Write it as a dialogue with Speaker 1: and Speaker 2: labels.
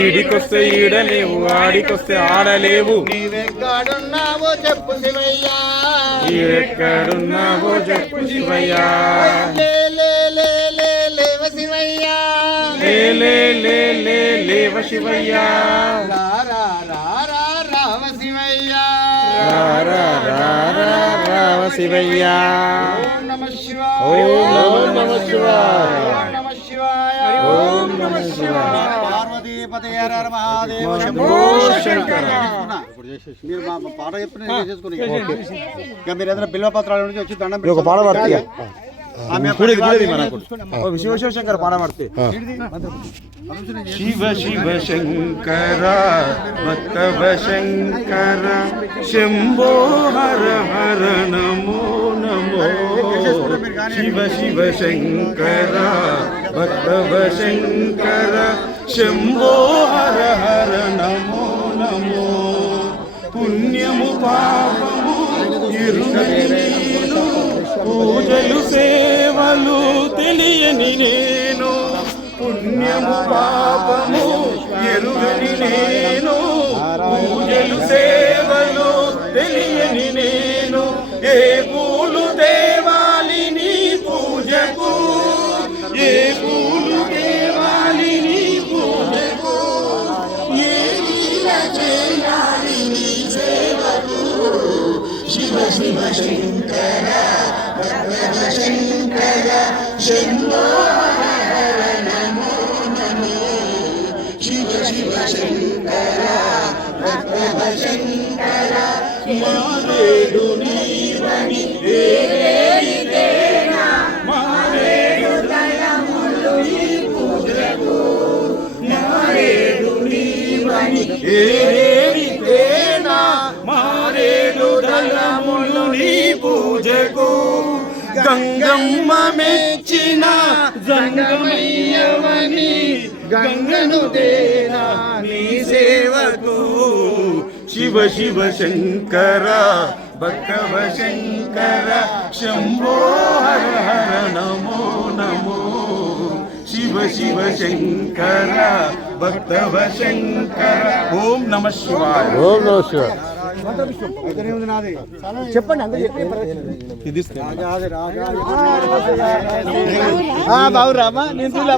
Speaker 1: ఈడికొస్తే ఈడలేవు ఆడికొస్తే ఆడలేవు.
Speaker 2: నీవెక్కడున్నావో చెప్పు శివయ్యా.
Speaker 1: చెప్పు శివయ్యా.
Speaker 2: లేవ శివయ్యా.
Speaker 1: లేవ శివయ్యా.
Speaker 2: రామ శివయ్యా.
Speaker 1: రా రా రా రా రావ శివయ్యా.
Speaker 2: ఓం నమ శివాయ.
Speaker 1: ఓం నమః శివాయ.
Speaker 2: హర మహాదేవ
Speaker 1: శంభో శంకర.
Speaker 2: మీరు మా పాట చెప్పిన నేను చేసుకుని ఇక మీరు ఏదైనా బిల్వ పత్రాల నుంచి వచ్చి దండం
Speaker 3: ఒక పాట పాడతీయ.
Speaker 2: శివ శివశంకర్ పాట పడితే.
Speaker 1: శివ శివ శంకర భక్తవ శంకర శంభో హర శివ శివ శంకర భక్తవ శంకర శంభో హర హర నమో నమో పుణ్యము పాపము నేను పూజలు సేవలు తెలియని నేను। పుణ్యము పాపము ఎరుగని నేను। పూజలు సేవలు తెలియని నేను। ఏ చేయాలి నీ సేవకు. శివ శివ శంకర భగవ శంకర శంభో నమో నమో. శివ శివ శంకర భగవ శంకర మారేడు నీవని ఏరేడితేనా మారేడు దళములు నీ పూజకు గంగమ్మ మెచ్చిన జంగమయ్యవని గంగను దేనా నీ సేవకు శివ శివ శంకర భక్తవ శంకర శంభో శివ శివ శంకర భక్తవ శంకర. ఓం నమ శివాయ.
Speaker 3: ఓం నమ శివాయ.
Speaker 2: చెప్పండి అందరూ బాబు రామా నేను చూడలే